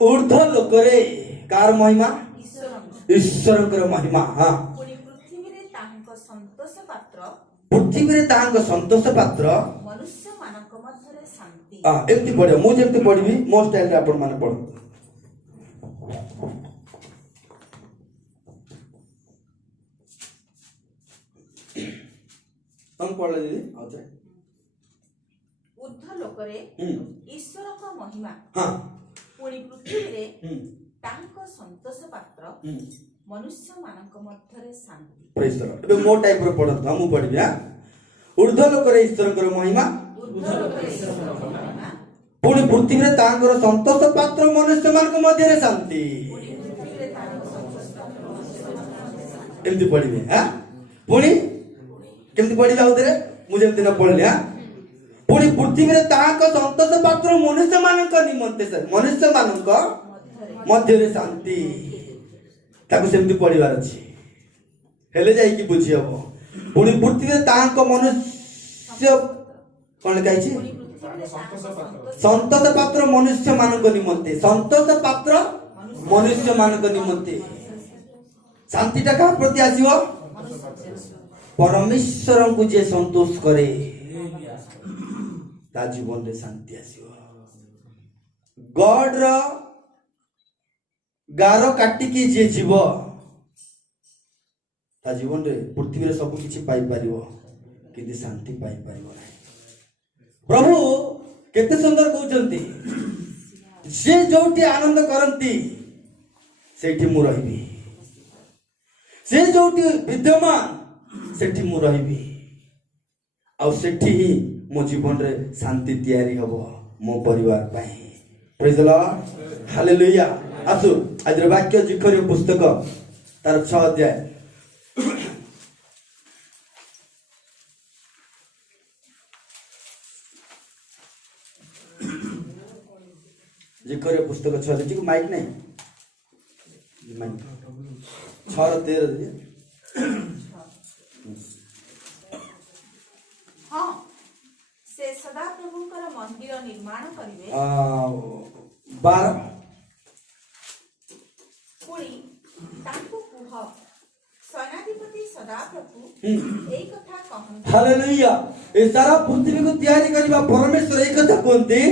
ऊर्ध्व लोकरे कार महिमा ईश्वर महिमा। हाँ पृथ्वी रे तांको संतोष पात्र मनुष्य मानक मध्यरे शांति। हाँ एमती पढ़ियो मु जेमती पढ़िबी मो स्टाइल रे आपण माने पढ़ो। तुम पढ़ ले दीदी आउथे। ऊर्ध्व लोकरे ईश्वर को महिमा। हाँ पुणी पृथ्वी रे तांको संतोष पात्र मनुष्य मानक मध्यरे शांति। Praise the Lord. एबे मो टाइप रो पढ़ो हम पढ़िबी। हां ऊर्ध्व लोकरे ईश्वर महिमा पुणी पृथ्वी रे तांकर संतोष पात्र मनुष्य मानक मध्यरे शांति। एमती पढ़िबी। हां पुणी केमती पढ़िबी आउथे मुझे एमती न पढ़ले। हां पुणी पृथ्वी रे तांकर संतोष पात्र मनुष्य मानक निमंते सर मनुष्य मानक मध्यरे शांति ताको सेमती पढ़िबार अछि हेले जाई कि बुझी हबो। पुणी पृथ्वी रे तांको मनुष्य कोन कहै छी संतोष पात्र मनुष्य मानक निमंते संतोष पात्र मनुष्य मानक निमंते शांतिटा का प्रति आसीबो परमेश्वर को जे संतोष करे ता जीवन रे शांति आसीबो। गॉड रो गारो काटी की जे जीव ता जीवन रे पृथ्वी रे सब किछि पाई परिवो किंतु शांति पाई परिवो नाही। प्रभु केते सुंदर कहउचंती जे जोटी आनंद करंती सेठी मु रहिबी से जोटी विद्यमान सेठी मु रहिबी आ सेठी ही मो जीवन रे शांति तैयारी हबो मो परिवार पई। Praise the Lord hallelujah. आसु आज वाक्य जिखरी पुस्तक तार 6 अध्याय जिखरी पुस्तक 6 अध्याय माइक नहीं माइक 6 और 13 हाँ से सदा प्रभुकर मंदिर निर्माण करिवे 12 पुणी तांको कुह सेनाधिपति सदा प्रभु एई कथा कहंती। हालेलुया। ए सारा पृथ्वी को तैयारी करबा परमेश्वर एई कथा कोनती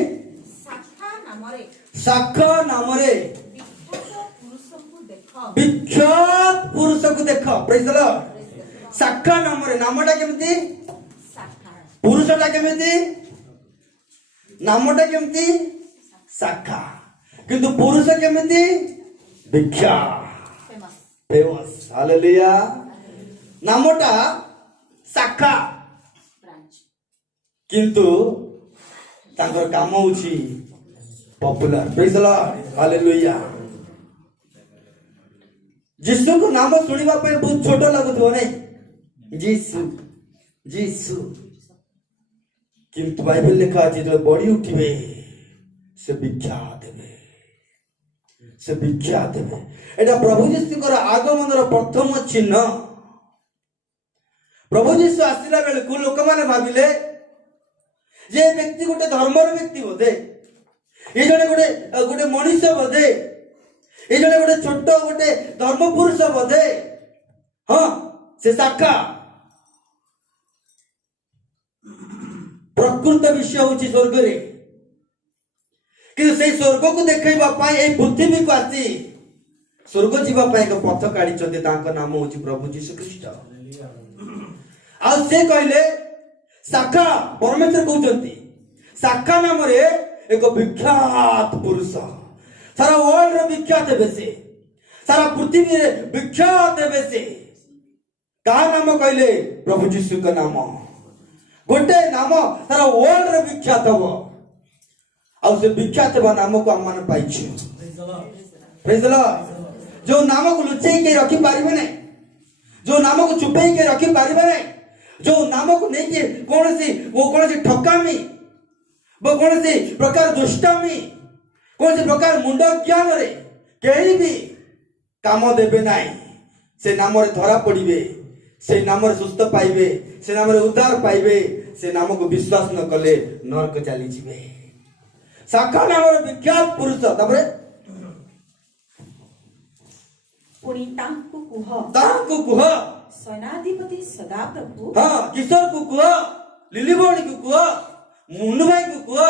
शाखा नामरे विख्यात पुरुष को देख। Praise the Lord. शाखा नामरे नामटा केमती पुरुषटा केमती नामटा केमती शाखा किंतु पुरुष केमती विख्यात फेमस। हालेलुया। नामटा शाखा किंतु तांकर काम होची popular. Praise the Lord. Hallelujah. Yishu को नाम सुनिबा पे बहुत छोट लागुथो नै यीशु यीशु किंतु बाइबल लिखा अछि जो बड़ी उठिबे से विख्यात हेबे से विख्यात हेबे। एटा प्रभु यीशुकर आगमनर प्रथम चिन्ह। प्रभु यीशु आसिला बेले को लोक माने भाबिले जे व्यक्ति गोटे धर्मर व्यक्ति बोधे ये जने गोटे गोटे मनुष्य बोधे ये जने गोटे छोट गोटे धर्म पुरुष बोधे। हाँ से शाखा प्रकृत विषय होची स्वर्ग रे कि से स्वर्ग को देखैबा पाई ए पृथ्वी को आसी स्वर्ग जीवा पाई एक पथ काढी चंदे तांका नाम होची प्रभु यीशु ख्रीष्ट। आ से कहले शाखा परमेश्वर कहउचंती शाखा नाम रे एक विख्यात पुरुष सारा वर्ल्ड रे विख्यात हेबे से सारा पृथ्वी रे विख्यात हेबे से का नाम कहले प्रभु यीशु का नाम गोटे नाम सारा वर्ल्ड रे विख्यात हो आ से विख्यात बा नाम को हम माने पाइछु। Praise the Lord. जो नाम को लुचै के रखी पारिबे नै जो नाम को छुपै के रखी पारिबे नै जो नाम को नहीं के कौन ठकामी वो कौन प्रकार दुष्टामी कौन प्रकार मुंड ज्ञान रे कहीं भी काम देबे नाही से नाम रे धरा पड़िबे से नाम रे सुस्थ पाइबे से नाम रे उद्धार पाइबे से नाम को विश्वास न कले नरक चली जिवे। शाखा नाम रे विख्यात पुरुष तबरे पुणी तांकु कुह तांको कुह सेनाधिपति सदाप्रभु हाँ किशोर को कुह लिली भौणी को कुह मुन्नू भाई को कुह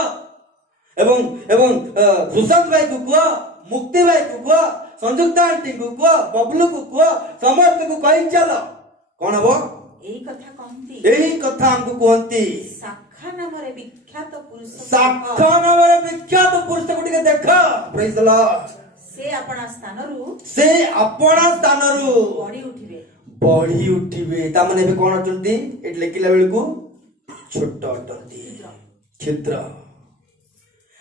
एवं एवं सुशांत भाई को कुह मुक्ति भाई को कुह संयुक्ता आंटी को कुह बबलू को कुह समस्त को कही चल कौन हबो एही कथा कहती यही कथा हमको कहती शाखा नामरे विख्यात पुरुष साखा नामरे विख्यात पुरुष को टिके देख प्रेज द लॉर्ड से अपना स्थानरू से अपना स्थानरू बढ़ी उठिबे ता माने बे कोन अटंती एट लेकिला बेल को छोट अटंती क्षुद्र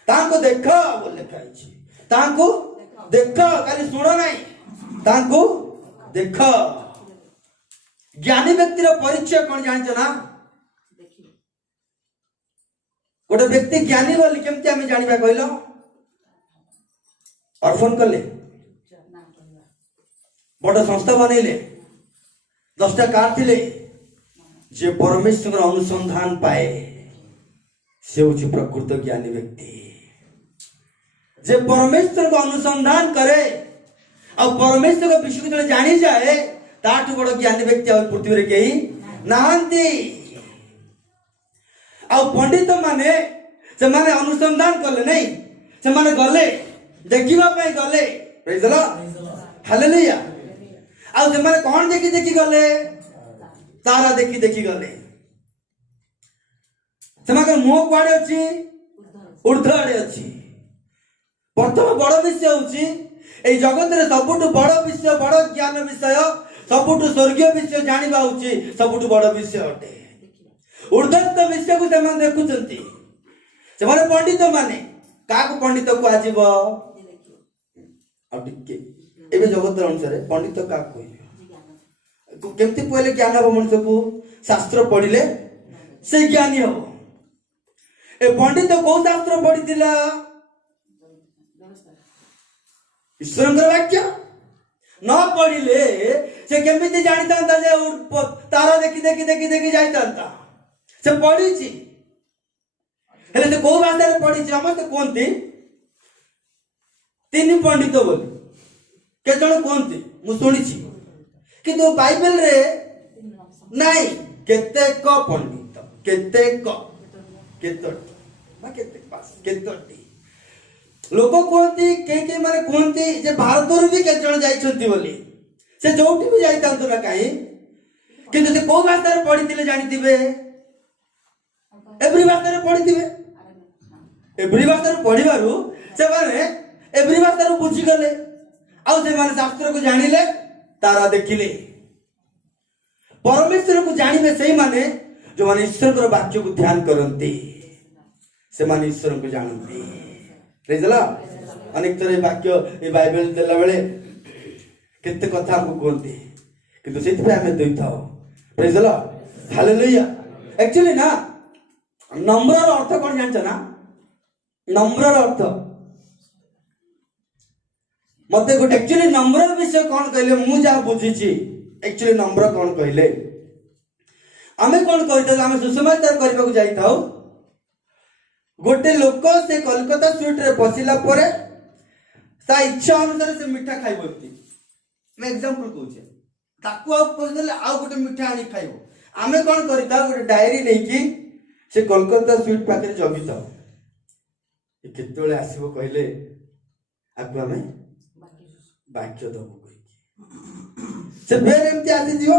तांको देख बोल लिखाई छी तांको देख खाली सुनो नहीं तांको देख ज्ञानी व्यक्तिर परिचय कौन जानछ ना गोटे व्यक्ति ज्ञानी बोली केमती आमे जानिबा कहलो अर्पण कले बड़ संस्था बनैले 10टा कार थिले जे परमेश्वर अनुसंधान पाए से होची प्रकृत ज्ञानी व्यक्ति जे परमेश्वर को अनुसंधान करे और परमेश्वर को विषय को जानी जाए ताठु बड़ ज्ञानी व्यक्ति और पृथ्वी रे केही नाहंती और पंडित माने से माने अनुसंधान करले नहीं से माने गले देखिबा पई गले प्रेज द लॉर्ड हालेलुया आ से माने कोन देखि देखि गले तारा देखि देखि गले से माने मुंह कुआडे अछि ऊर्ध्व आडे अछि प्रथम बड़ विषय होछि ए जगत रे सबुटु बड़ विषय बड़ ज्ञान विषय सबुटु स्वर्गीय विषय जानिबा होछि सबुटु बड़ विषय अटे ऊर्ध्वस्त विषय को से माने देखुचंती से माने पंडित माने काको पंडित को आजीबो टिके एबे जगत अनुसार पंडित का कहइबो केमती पहिले ज्ञान हो मनुष्य को शास्त्र पढ़िले से ज्ञानी हो ए पंडित को शास्त्र पढ़ितिला ईश्वरंकर वाक्य न पढ़िले से केमती जानितांता जे तारा देखि देखि देखि देखि जाइतांता से पढ़िछि हेले से को भाषा रे पढ़िछि हमते कोनती तीन पंडित बोली के जण कोनती मु सुनिछि किंतु बाइबल रे नाही केतेक पंडित केतेक केतोटी बा केते पास केतोटी लोक कोनती के माने कोनती जे भारत रे भी के जण जाइछंती बोली से जोठी भी जाइतांतो ना काई किंतु से को भाषा रे पढ़ितिले जानितिबे एवरी भाषा रे पढ़ितिबे एवरी भाषा रे पढ़िबारु से माने एवरी भाषा रे बुझी गले आ से माने शास्त्र को जानिले तारा देखिले परमेश्वर को जानिबे सही माने जो माने ईश्वर को वाक्य को ध्यान करंती से माने ईश्वर को जानंती प्रेज द लॉर्ड अनेक तरह वाक्य ए बाइबल देला बेले केते कथा हमको कोनती किंतु सेति पे हमें देइथाओ praise the Lord hallelujah actually ना नम्र अर्थ कोन जानछ ना नम्र अर्थ मते गोटे एक्चुअली नम्र विषय कोन कहले मु जा बुझिछि एक्चुअली नम्र कोन कहले आमे कोन करिता आमे सुसमाचार करबा को जाइताओ गोटे लोक से कोलकाता स्वीट रे बसिला परे ता इच्छा अनुसार से मिठा खाइबोती मैं एग्जांपल कहूछे ताकू आ पसंदले आ गोटे मिठा आनी खाइबो आमे कोन करिता गोटे डायरी लेकी से कोलकाता स्वीट पाखे जगिता केतोले आसीबो कहले आकु आमे वाक्य दबो कहि से फेर एमती आसी दियो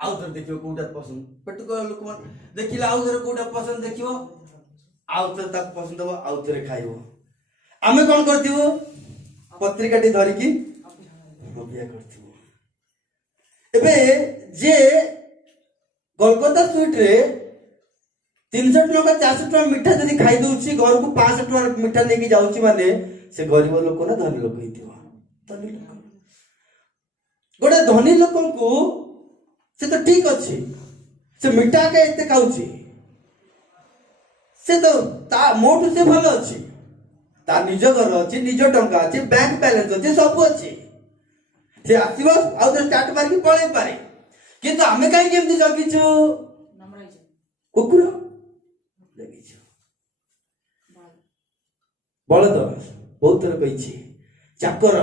आउ तर देखियो कोटा पसंद पेटको लोक मन देखिला आउ तर कोटा पसंद देखियो आउ तर तक पसंद हो आउ तर खाइबो आमे कोन करथिबो पत्रिका टी धरि की अभिया करथिबो एबे जे कोलकाता स्वीट रे 300 टका 400 टका मिठा जदी खाइ दउची घर को 500 टका मिठा लेके जाउची माने से गरीब लोक ना धनी लोक हिथिबो धनी लोक गोटे धनी लोक को से तो ठीक अच्छी से मिठा के एते खाउची से तो ता मोटू से भलो अच्छी ता निज घर अच्छी निज टंका अच्छी बैंक बैलेंस अच्छी सब अच्छी से आसीबो आउ तो स्टार्ट मार के पळे पारे किंतु आमे काई केमती जगिछु कुकुर लगिछु ବଳଦ ବହୁତ ଥର କହିଛି। ଚାକର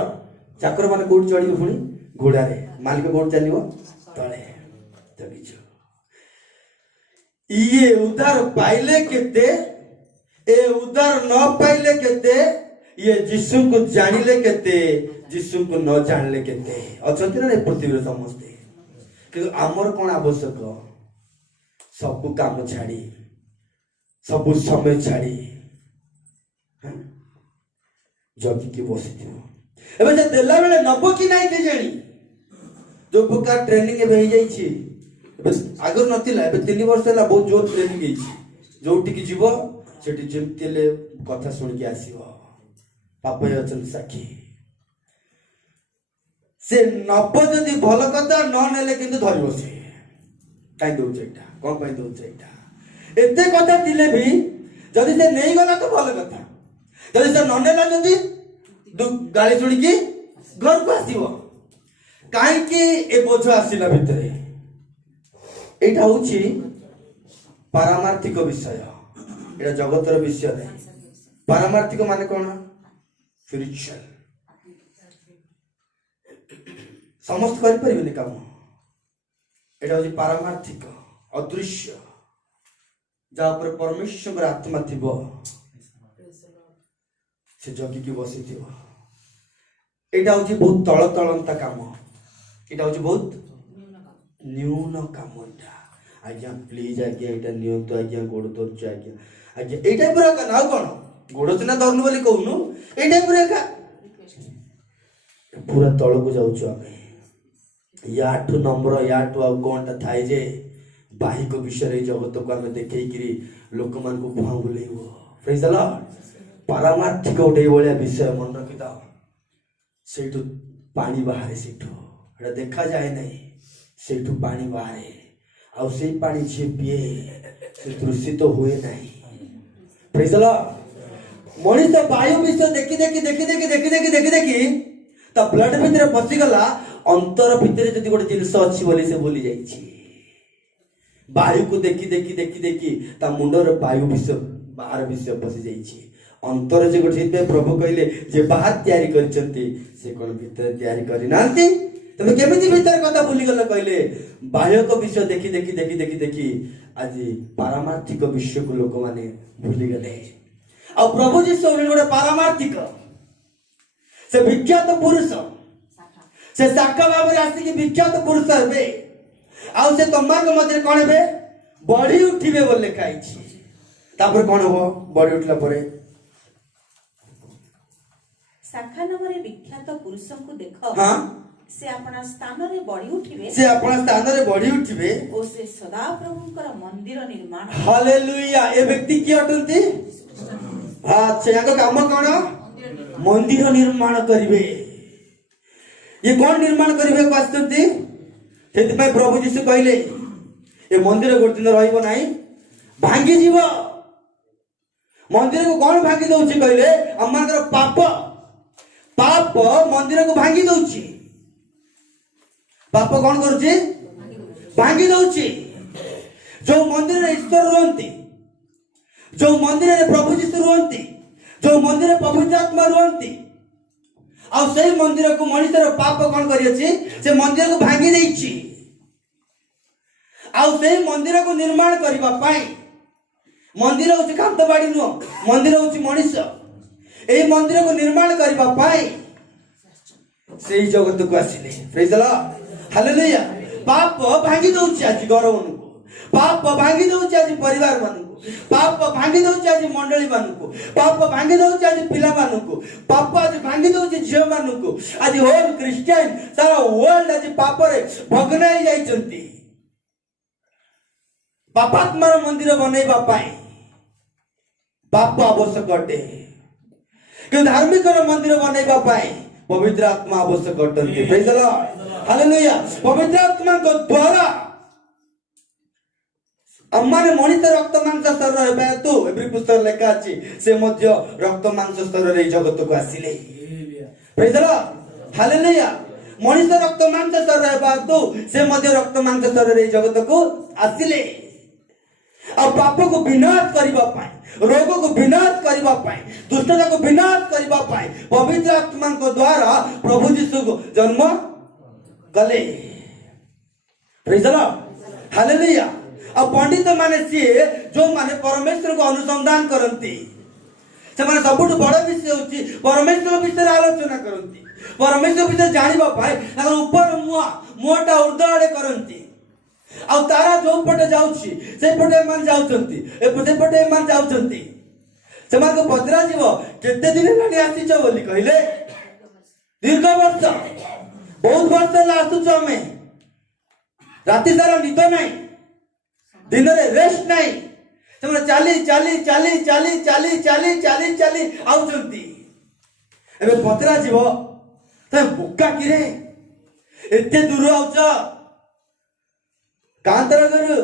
ଚାକର ମାନେ କୋଉଠି ଚଢିବ ପୁଣି ଘୋଡାରେ, ମାଲିକ କୋଉଠି ଚାଲିବ ତଳେ। ଜଗିଛୁ ଇଏ ଉଦ୍ଧାର ପାଇଲେ କେତେ, ଏ ଉଦ୍ଧାର ନ ପାଇଲେ କେତେ, ଇଏ ଯୀଶୁଙ୍କୁ ଜାଣିଲେ କେତେ, ଯୀଶୁଙ୍କୁ ନ ଜାଣିଲେ କେତେ। ଅଛନ୍ତି ନା ଏ ପୃଥିବୀରେ ସମସ୍ତେ, କିନ୍ତୁ ଆମର କଣ ଆବଶ୍ୟକ? ସବୁ କାମ ଛାଡି, ସବୁ ସମୟ ଛାଡି ଜଗିକି ବସିଥିବ। ଏବେ ସେ ଦେଲା ବେଳେ ନବ କି ନାହିଁ କେଜାଣି। ଯୋଉ ପ୍ରକାର ଟ୍ରେନିଂ ଏବେ ହେଇଯାଇଛି, ଏବେ ଆଗରୁ ନଥିଲା, ଏବେ 3 ବର୍ଷ ହେଲା ବହୁତ ଜୋର ଟ୍ରେନିଂ ହେଇଛି। ଯୋଉଠିକି ଯିବ ସେଠି ଯେମିତି ହେଲେ କଥା ଶୁଣିକି ଆସିବ। ପାପ ଅଛନ୍ତି ସାକ୍ଷୀ। ସେ ନବ ଯଦି ଭଲ କଥା, ନ ନେଲେ କିନ୍ତୁ ଧରିବ ସେ। କାଇଁ ଦଉଛ ଏଇଟା, କଣ ପାଇଁ ଦଉଛ ଏଇଟା। ଏତେ କଥା ଥିଲେ ବି ଯଦି ସେ ନେଇଗଲା ତ ଭଲ କଥା, ଯଦି ସେ ନ ନେଲା ଯଦି ଗାଳି ଶୁଣିକି ଘରକୁ ଆସିବ। କାହିଁକି ଏ ବୋଝ ଆସିଲା ଭିତରେ? ଏଇଟା ହଉଛି ପାରମାର୍ଥିକ ବିଷୟ, ଏଇଟା ଜଗତର ବିଷୟ ନାହିଁ। ପାରମାର୍ଥିକ ମାନେ କଣ? ସ୍ପିରିଚୁଆଲ। ସମସ୍ତେ କରିପାରିବେନି କାମ। ଏଇଟା ହଉଛି ପାରମାର୍ଥିକ, ଅଦୃଶ୍ୟ, ଯାହା ଉପରେ ପରମେଶ୍ୱରଙ୍କର ଆତ୍ମା ଥିବ, ସେ ଜଗିକି ବସିଥିବ। ଏଇଟା ହଉଛି ବହୁତ ତଳ ତଳନ୍ତା କାମ, ଏଇଟା ହଉଛି ବହୁତ ନ୍ୟୁନ କାମ। ଏଇଟା ଆଜ୍ଞା ପ୍ଲିଜ ଆଜ୍ଞା ଏଇଟା ନିଅନ୍ତୁ ଆଜ୍ଞା, ଗୋଡ ଧରୁଛୁ ଆଜ୍ଞା, ଆଜ୍ଞା ଏଇଟା ପୁରା ଏକା। ଆଉ କଣ ଗୋଡ ସିନା ଧରୁନୁ ବୋଲି କହୁନୁ, ଏଇଟା ପୁରା ଏକା। ପୁରା ତଳକୁ ଯାଉଛୁ ଆମେ। ୟାଠୁ ନମ୍ବର, ୟାଠୁ ଆଉ କଣଟା ଥାଏ ଯେ ବାହିକ ବିଷୟରେ ଏଇ ଜଗତକୁ ଆମେ ଦେଖେଇକିରି ଲୋକମାନଙ୍କୁ ଭୁଆଁ ବୁଲେଇବୁ। ପ୍ରେଜ୍ ଦ ଲର୍ଡ। ପାରମାର୍ଥିକ ଗୋଟେ ଏଇଭଳିଆ ବିଷୟ, ମନେ ରଖିଥାଅ। ସେଇଠୁ ପାଣି ବାହାରେ, ସେଇଠୁ ଏଟା ଦେଖାଯାଏ ନାହିଁ, ସେଇଠୁ ପାଣି ବାହାରେ। ଆଉ ସେଇ ପାଣି ଯିଏ ପିଏ ସେ ଦୂଷିତ ହୁଏ ନାହିଁ। ପ୍ରେଜ୍ ଦ ଲର୍ଡ। ମଣିଷ ବାୟୁ ବିଷୟ ଦେଖି ଦେଖି ଦେଖି ଦେଖି ଦେଖି ଦେଖି ଦେଖି ଦେଖି ତା ବ୍ଲଡ ଭିତରେ ପଶିଗଲା। ଅନ୍ତର ଭିତରେ ଯଦି ଗୋଟେ ଜିନିଷ ଅଛି ବୋଲି ସେ ଭୁଲି ଯାଇଛି। ବାୟୁକୁ ଦେଖି ଦେଖି ଦେଖି ଦେଖି ତା ମୁଣ୍ଡର ବାୟୁ ବିଷୟ, ବାହାର ବିଷୟ ପଶି ଯାଇଛି। ଅନ୍ତର ଯେ ଗୋଟେ, ସେଥିପାଇଁ ପ୍ରଭୁ କହିଲେ ଯେ ବାହାର ତିଆରି କରିଛନ୍ତି ସେ କଣ ଭିତରେ ତିଆରି କରିନାହାନ୍ତି। ତମେ କେମିତି ଭିତରେ କଥା ଭୁଲିଗଲ କହିଲେ? ବାହ୍ୟକ ବିଷୟ ଦେଖି ଦେଖି ଦେଖି ଦେଖି ଦେଖି ଆଜି ପାରମାର୍ଥିକ ବିଷୟକୁ ଲୋକମାନେ ଭୁଲିଗଲେ। ଆଉ ପ୍ରଭୁ ଯୀଶୁ ଗୋଟେ ପାରମାର୍ଥିକ, ସେ ବିଖ୍ୟାତ ପୁରୁଷ, ସେ ଶାଖା ଭାବରେ ଆସିକି ବିଖ୍ୟାତ ପୁରୁଷ ହେବେ। ଆଉ ସେ ତମ୍ବାଙ୍କ ମଧ୍ୟରେ କଣ ହେବେ? ବଢି ଉଠିବେ ବୋଲି ଲେଖା ହେଇଛି। ତାପରେ କଣ ହବ? ବଢି ଉଠିଲା ପରେ ଶାଖା ନାମରେ ବିଖ୍ୟାତ ପୁରୁଷଙ୍କୁ ଦେଖ, ସେ ଆପଣା ସ୍ଥାନରେ ବଢି ଉଠିବେ, ସେ ଆପଣା ସ୍ଥାନରେ ବଢି ଉଠିବେ ଓ ସେ ସଦାପ୍ରଭୁଙ୍କର ମନ୍ଦିର ନିର୍ମାଣ। ହାଲେଲୁୟା। ଏ ବ୍ୟକ୍ତି କିଏ ଅଟନ୍ତି? ଆଚ୍ଛା, ୟାଙ୍କ କାମ କଣ? ମନ୍ଦିର ନିର୍ମାଣ କରିବେ। ଇଏ କଣ ନିର୍ମାଣ କରିବାକୁ ଆସିଛନ୍ତି? ସେଥିପାଇଁ ପ୍ରଭୁ ଯୀଶୁ କହିଲେ ଏ ମନ୍ଦିର ଗୋଟେ ଦିନ ରହିବ ନାହିଁ, ଭାଙ୍ଗିଯିବ। ମନ୍ଦିରକୁ କଣ ଭାଙ୍ଗି ଦଉଛି କହିଲେ? ଆମମାନଙ୍କର ପାପ। ପାପ ମନ୍ଦିରକୁ ଭାଙ୍ଗି ଦଉଛି। ପାପ କଣ କରୁଛି? ଭାଙ୍ଗି ଦଉଛି। ଯୋଉ ମନ୍ଦିରରେ ଈଶ୍ୱର ରୁହନ୍ତି, ଯୋଉ ମନ୍ଦିରରେ ପ୍ରଭୁ ଯୀଶୁ ରୁହନ୍ତି, ଯୋଉ ମନ୍ଦିରରେ ପବିତ୍ର ଆତ୍ମା ରୁହନ୍ତି, ଆଉ ସେଇ ମନ୍ଦିରକୁ ମଣିଷର ପାପ କଣ କରିଅଛି? ସେ ମନ୍ଦିରକୁ ଭାଙ୍ଗି ଦେଇଛି। ଆଉ ସେଇ ମନ୍ଦିରକୁ ନିର୍ମାଣ କରିବା ପାଇଁ, ମନ୍ଦିର ହଉଛି କାନ୍ଥ ବାଡି ନୁହଁ, ମନ୍ଦିର ହଉଛି ମଣିଷ। ଏଇ ମନ୍ଦିରକୁ ନିର୍ମାଣ କରିବା ପାଇଁ ସେଇ ଜଗତକୁ ଆସିଲେ। ପ୍ରେଜ୍ ଦ ଲର୍ଡ। ହାଲେଲୁୟା। ପାପ ଭାଙ୍ଗି ଦଉଛି ଆଜି ଘର ମାନଙ୍କୁ, ପାପ ଭାଙ୍ଗି ଦଉଛି ଆଜି ପରିବାର ମାନଙ୍କୁ, ପାପ ଭାଙ୍ଗି ଦଉଛି ଆଜି ମଣ୍ଡଳୀ ମାନଙ୍କୁ, ପାପ ଭାଙ୍ଗି ଦଉଛି ଆଜି ପିଲାମାନଙ୍କୁ, ପାପ ଆଜି ଭାଙ୍ଗି ଦଉଛି ଝିଅ ମାନଙ୍କୁ। ଆଜି ହୋଲ ଖ୍ରୀଷ୍ଟିଆନ ସାରା ୱାର୍ଲଡ ଆଜି ପାପରେ ଭଗ୍ନ ହେଇଯାଇଛନ୍ତି। ପାପାତ୍ମାର ମନ୍ଦିର ବନେଇବା ପାଇଁ ପାପ ଆବଶ୍ୟକ ଅଟେ, କିନ୍ତୁ ଧାର୍ମିକର ମନ୍ଦିର ବନେଇବା ପାଇଁ ପବିତ୍ର ଆତ୍ମା ଆବଶ୍ୟକ ଅଟନ୍ତି। ପ୍ରେଜ୍ ଦ ଲର୍ଡ। ହାଲେଲୁୟା। ପବିତ୍ର ଆତ୍ମାଙ୍କ ଦ୍ୱାରା ଆମମାନେ ମଣିଷ ରକ୍ତ ମାଂସ ସ୍ତରର ହେବା ହେତୁ ଏଭ୍ରି ପୁସ୍ତକ ଲେଖା ଅଛି ସେ ମଧ୍ୟ ରକ୍ତ ମାଂସ ସ୍ତରରେ ଏଇ ଜଗତକୁ ଆସିଲେ। ପ୍ରେଜ୍ ଦ ଲର୍ଡ। ହାଲେଲୁୟା। ମଣିଷ ରକ୍ତ ମାଂସ ସ୍ତରର ହେବା ହେତୁ ସେ ମଧ୍ୟ ରକ୍ତ ମାଂସ ସ୍ତରରେ ଏଇ ଜଗତକୁ ଆସିଲେ। आ पाप को विनाश करबा पाए, रोग को विनाश करबा पाए, दुष्टता को विनाश करबा पाए पवित्र आत्मा को द्वारा प्रभु यीशु को जन्म कले। Praise the Lord, hallelujah. अब पंडित माने सीए जो माने परमेश्वर को अनुसंधान करती, से माने सबुठ बड़ विषय होची परमेश्वर विषय आलोचना करती, परमेश्वर विषय जानिबा पाए ताकर ऊपर मुआटा उर्दआड़े करती। आ तारा जो पटे जाउची से पटे मान जाउचंती, ए पटे पटे मान जाउचंती। से मान को पदरा जीव केते दिन लानी आसी छ बोली कहले दीर्घ वर्ष, बहुत वर्ष ला आसुछ हमें, राति सारा निद नहीं, दिन रे रेस्ट नहीं, से चाली चाली चाली चाली चाली चाली चाली चाली आउचंती। एबे पदरा जीव ते बुक्का किरे एते दूर आउछ कांतर गरु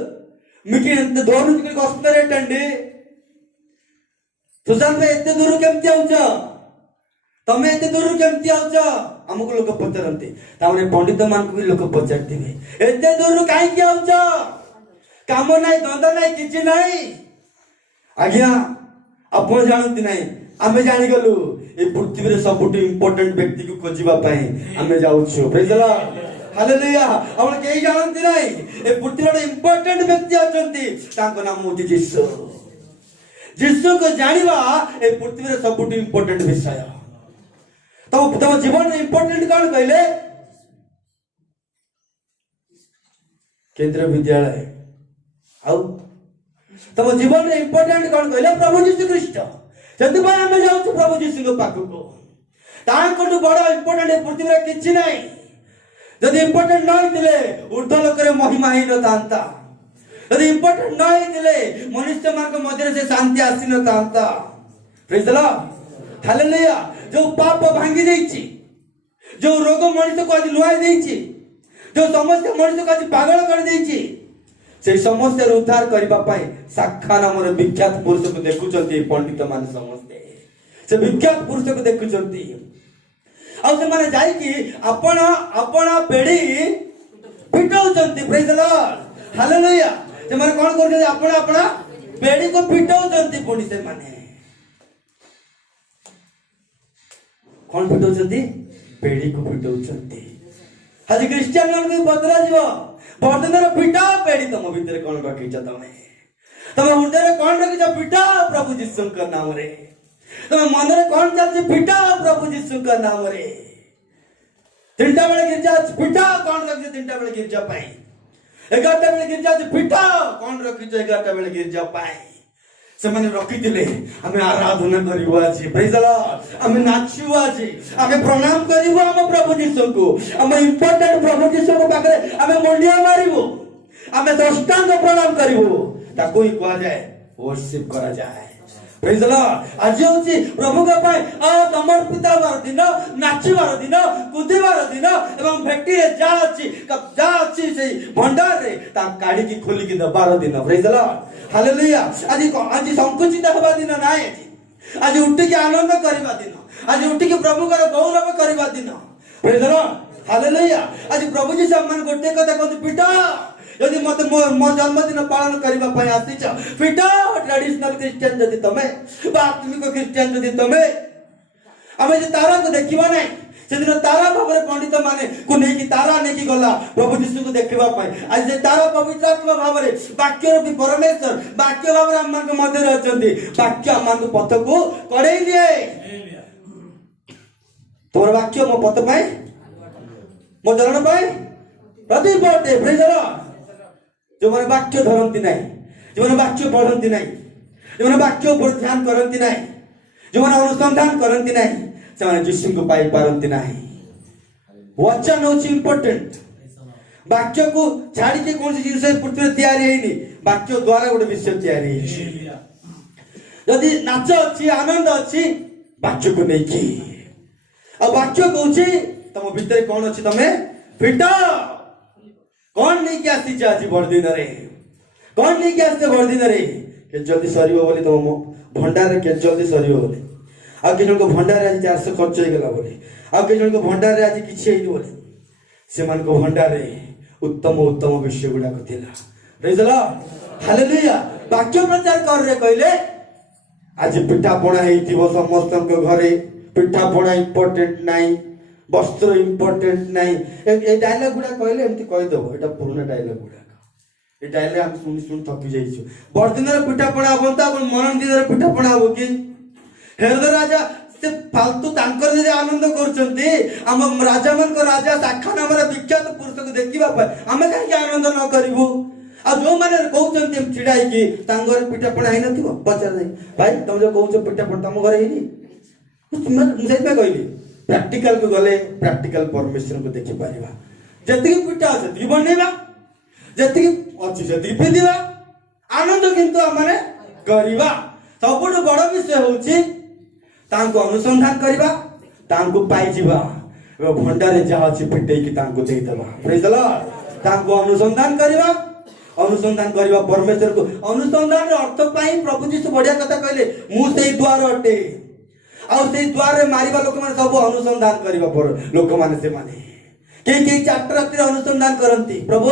मिकी दोन के कस्तरे टंडी सुशांत भाई एते दूर केमती आउछ, तमे एते दूर केमती आउछ हमको लोक पचरंती। तामने पंडित मान को भी लोक पचरथिबे एते दूर काई कि आउछ, काम नाही धंदा नाही किछि नाही। आज्ञा आपण जानती नाही, आमे जानि गलु ए पृथ्वी रे सबुठ इंपोर्टेंट व्यक्ति को खोजिबा पई आमे जाउछु। Praise the Lord, hallelujah. आपण केही जानती नाही ए पृथ्वी रे इंपोर्टेंट व्यक्ति अछंती, ताको नाम होची यीशु। यीशु को जानिबा ए पृथ्वी रे सबुठ इंपोर्टेंट विषय। तम जीवन रे इंपोर्टेंट कोन कहले केंद्रीय विद्यालय, आउ तम जीवन रे इंपोर्टेंट कोन कहले प्रभु यीशु ख्रीस्ट। जति भाई हमें जाउछु प्रभु यीशु को पाखु को, तांकोटु बड़ इंपोर्टेंट ए पृथ्वी रे किछि नाही। जदि इंपोर्टेंट न होइतिले ऊर्ध्व लोक रे महिमा ही न तांता, जदि इंपोर्टेंट न होइतिले मनुष्य मान को मध्य से शांति आसी न तांता। Praise the Lord, hallelujah. जो पाप भांगी देछि, जो रोग मनुष्य को आज लुआई देछि, जो समस्या मनुष्य को आज पागल कर देछि, से समस्या रे उद्धार करबा पाए साखा नाम रे विख्यात पुरुष को देखुचंती पंडित मान समझते। से विख्यात पुरुष को देखुचंती आ से माने जाई कि अपना पेड़ी पिटाउचंती। Praise the Lord, hallelujah. से माने कोन करते अपना पेड़ी को पिटाउचंती। पुणी से माने कोन पिटाउचंती, पेड़ी को पिटाउचंती। आज क्रिश्चियन मान को बदला जीव बर्दनर पिटा पेड़ी तम भीतर कोन रखिछ, तम हृदय कोन रखिछ पिटा प्रभु यीशु का नाम रे। तम मन रे कोन चलछ पिटा प्रभु यीशु का नाम रे। तीनटा बेले गिरजा पिटा कोन रखिछ, तीनटा बेले गिरजा पाई 11टा बेले गिरजा पिटा कोन रखिछ, 11टा बेले गिरजा पाई से माने रखिथिले। हमें आराधना करिवो आज, प्रेज द लॉर्ड। हमें नाचिवो आज, हमें प्रणाम करिवो हम प्रभु यीशु को, हम इंपोर्टेंट प्रभु यीशु को पाखरे हमें मुंडिया मारिवो, हमें दष्टांग प्रणाम करिवो, ताको ही कहा जाए वर्शिप करा जाए। Praise the Lord. आज होची प्रभु का पाए समर्पित होबार दिन, नाचिबार दिन, कुदिबार दिन एवं भेटी रे जा अछि से भंडार रे ता काढी की खोली की दबार दिन। Praise the Lord, hallelujah. आज संकुचित होबा दिन नाय, आज उठी के आनंद करबा दिन, आज उठी के प्रभु का गौरव करबा दिन। Praise the Lord, hallelujah. आज प्रभु जी सम्मान गोटे कथा कहते पिटा, यदि मत मो जन्मदिन पालन करबा पय आसीछ पिटा। ट्रेडिशनल क्रिश्चियन जदि तमे बा आत्मिक क्रिश्चियन जदि तमे हमें जे तारा को देखिबा नै, से दिन तारा भाबरे पंडित माने को नै कि तारा नै कि गला प्रभु यीशु को देखिबा पय। आज जे तारा पवित्र आत्मा भाबरे वाक्य रो परमेश्वर वाक्य भाबरे हम मान के मध्य रे अछंती, वाक्य हम मान को पथ को कढेई दिए। तोर वाक्य मो पथ पाए मो चरण पाए प्रति पटे। Praise the Lord. जो माने वाक्य धरंती नाही, जो माने वाक्य पढ़ंती नाही, जो माने वाक्य पर ध्यान करंती नाही, जो माने अनुसंधान करंती नाही, से माने यीशु को पाई पारंती नाही। वचन होची इंपोर्टेंट। वाक्य को छाड़ी के कौन सी जिनिस पृथ्वी रे तयारी हेनी, वाक्य द्वारा गोटे विषय तयारी हेची। यदि नाच अछि, आनंद अछि, वाक्य को नै की आ वाक्य कहूची तम भीतर कोन अछि, तमे पिटा कौन नहीं क्या आसी आज बड़दिन रे, कौन नहीं क्या आसे बड़दिन रे के जल्दी सरियो बोली तुम भंडार के जल्दी सरियो बोली। आ के जन को भंडार आज 400 खर्च हो गेला बोली, आ के जन को भंडार आज किछि हेइ बोली। से मान को भंडार रे उत्तम उत्तम विषय गुडा कथिला। Praise the Lord, hallelujah. वाक्य प्रचार कर रे कहले आज पिठा पणा हेइथिबो समस्त घरे पिठा पणा इम्पोर्टेंट नाही वस्त्र इम्पोर्टेंट नाही ए डायलॉग गुडा कहले एमती कहि देबो एटा पुराना डायलॉग गुडा ए डायलॉग हम सुनी थकी जाइछु बर्दिन रे पिठा पणा हबो त अपन मनन दिन रे पिठा पणा हबो कि हेरद राजा से फालतू तांकर जे आनंद करछंती हम राजा मन को राजा साखा नाम रे विख्यात पुरुष को देखिबा पर हमें काहे आनंद न करिवो आ जो माने कहउछंती छिड़ाई कि तांगर पिठा पणा हे नथिबो पचार दे भाई तुम जो कहउछ पिठा पणा तम घरे हेनी मुझे पे कहली प्रैक्टिकल को गले प्रैक्टिकल परमेश्वर को देखि पारिबा जति पिठा আছে दी बनेबा जति अछि जति पिदिबा आनंद किंतु हमरे करिबा सबुठ बड़ विषय होछि तांको अनुसंधान करिबा तांको पाई जिबा भंडारे जा अछि पिटै कि तांको देई देबा प्रेज द लॉर्ड तांको अनुसंधान करिबा परमेश्वर को अनुसंधान रो अर्थ पाई प्रभु जी से बढ़िया कथा कहले मु सेई द्वार अटे आ सेई द्वार रे मारिबा लोक माने सब अनुसंधान करिबा पर लोक माने से माने के चार रात्रि अनुसंधान करंती प्रभु